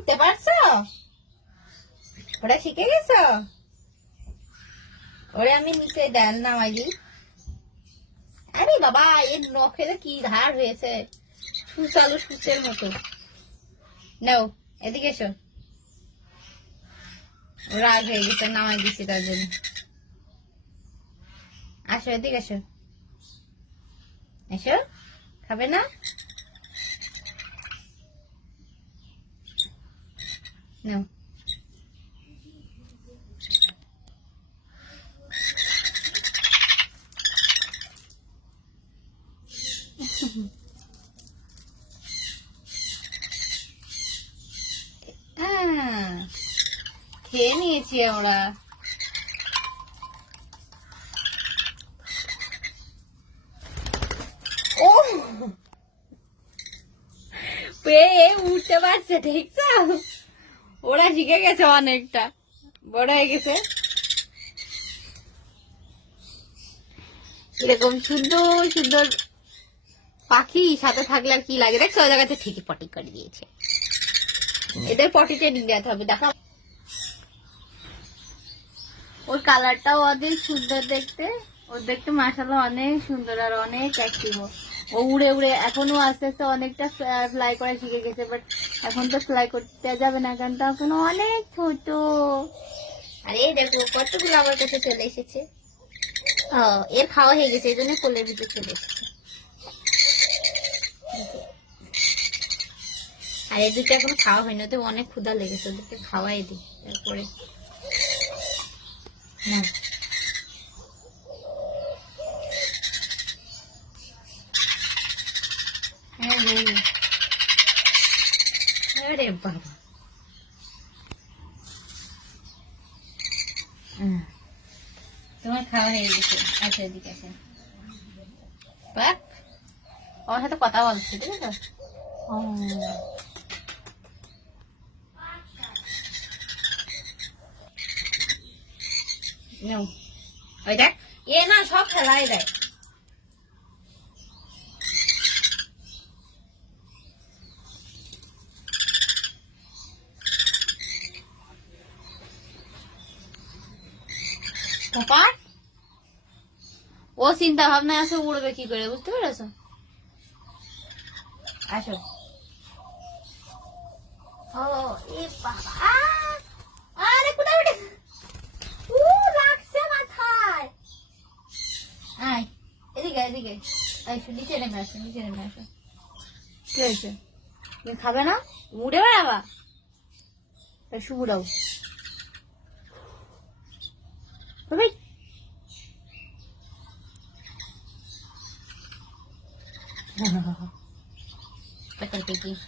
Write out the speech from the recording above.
উঠতে পারছো? ওরা শিখে গেছো? ওরে আমি নিচে দেন নামাই দিই। আরে বাবা, এর নখে কি ধার হয়েছে, সুচালু সুচের মতো। নাও এদিকে এসো। রাগ হয়ে গেছে, নামাই দিচ্ছি তার জন্য। আসো এদিকে এসো, এসো। খাবে না? নাও। খেয়ে নিয়েছি আমরা। ও পেয়ে উঠতে পারছে, দেখছো? ওরা শিখে গেছে, অনেকটা বড় হয়ে গেছে। এরকম সুন্দর সুন্দর পাখি সাথে থাকলে আর কি লাগে। দেখছো ওই জায়গাতে ঠিকই পটি করে দিয়েছে। এদের পটিতে নিয়ে যেতে হবে। দেখা ওর কালারটাও অনেক সুন্দর দেখতে। ওর দেখতে মাশাআল্লাহ অনেক সুন্দর আর অনেক অ্যাক্টিভ। ও উড়ে উড়ে এখনো আস্তে আস্তে অনেকটা ফ্লাই করা শিখে গেছে, বাট এখন তো ফ্লাই করতে যাবে না, কারণ তখন অনেক ছোট। আরে দেখো কতগুলো আমার কাছে চলে এসেছে। এর খাওয়া হয়ে গেছে, এই জন্য কোলের ভিতরে চলে এসেছে। আর এই দুটো এখনো খাওয়া হয়নি, তো অনেক ক্ষুধা লেগেছে, ওদেরকে খাওয়াই দিই তারপরে। আরে বাবা, তোমার খাওয়া হয়ে গেছে। আচ্ছা এদিকে আছে, আমার সাথে কথা বলছে, ঠিক আছে? ওই দেখ, এ না সব খেলাই দেয়। ও চিন্তা ভাবনা আছে উড়বে কি করে, বুঝতে পেরেছো? আসো। ও এ বাবা, আরে কোথায় উঠে লাগছে মাথায়। আয় এদিকে এদিকে, নিচে নেমে আসো, নিচে নেমে আসো। কি হয়েছে? তুমি খাবে না? উড়ে বেড়াবা? শুভরাও কি